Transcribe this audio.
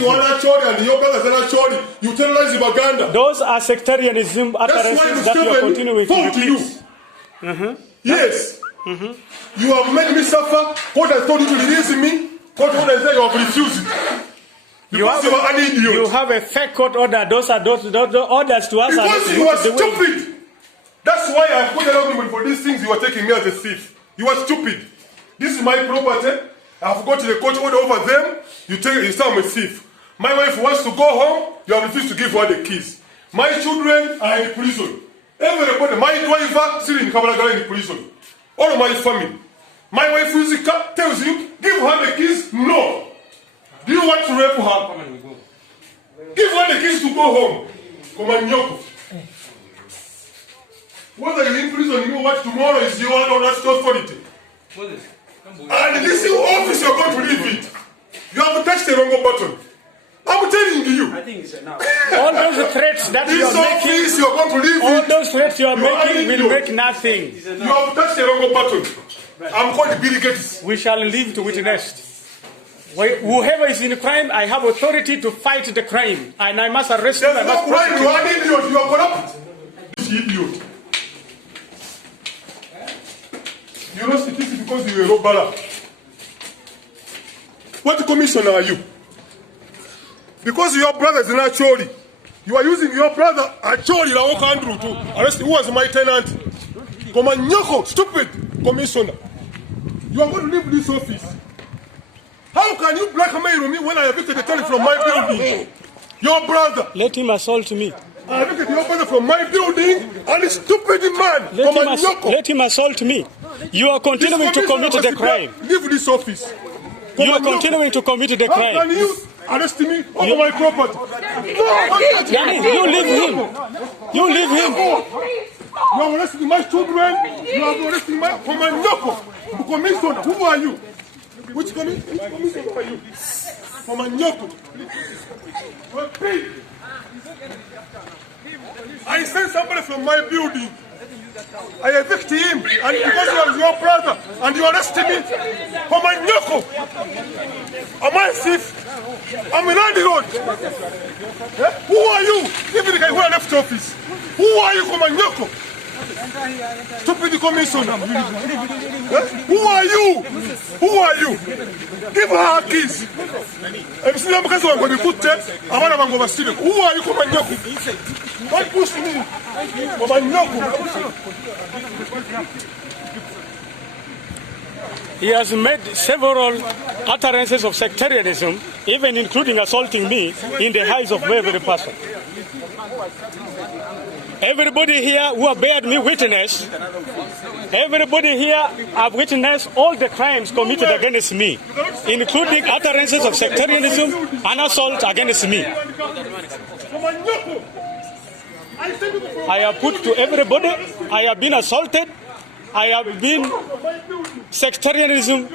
You are not Chori and your brothers are not Chori. You terrorize Uganda. Those are sectarianism utterances that you are continuing to repeat. Yes. You have made me suffer. God has told you to release me. Court order is there, you have refused it. Because you are an idiot. You have a fake court order. Those are those orders to us. Because you are stupid. That's why I put an argument for these things. You are taking me as a thief. You are stupid. This is my property. I have got the court order over them. You say I'm a thief. My wife wants to go home. You have refused to give her the keys. My children are in prison. Everybody, my driver still in Kabalagala in prison. All of my family. My wife tells you, give her the keys. No. Do you want to rape her? Give her the keys to go home. Komanyoko. Whether you're in prison, you know what tomorrow is your own authority. And this office, you're going to leave it. You have touched the wrong button. I'm telling you. I think it's enough. All those threats that you are making, office, you're going to leave all those threats you are making will make nothing. You have touched the wrong button. I'm going to be Gates. We shall live to witness. Whoever is in crime, I have authority to fight the crime, and I must arrest him. There's no crime. You are an idiot. You are corrupt. This idiot. You lost the case because you were a robber. What commissioner are you? Because your brother is not Chori. You are using your brother Chori Andrew to arrest who was my tenant. Komanyoko, stupid commissioner. You are going to leave this office. How can you blackmail me when I evicted the tenant from my building? Your brother. Let him assault me. I evicted your brother from my building and a stupid man. Let him assault me. You are continuing to commit the crime. Leave this office. You are continuing to commit the crime. How can you arrest me over my property? You leave him. You leave him. You are arresting my children. You are arresting my Komanyoko. Commissioner, who are you? Which commissioner are you? Komanyoko. I sent somebody from my building. I evicted him, and because he was your brother, and you arrested me. Komanyoko. Am I a thief? I'm a landlord. Who are you? Even the guy who left office. Who are you, Komanyoko? Stupid commissioner. Who are you? Who are you? Give her keys. Who are you, Komanyoko? Don't push me. Komanyoko. He has made several utterances of sectarianism, even including assaulting me in the eyes of every person. Everybody here who have beared me witness, everybody here have witnessed all the crimes committed against me, including utterances of sectarianism and assault against me. I have put to everybody, I have been assaulted, I have been sectarianism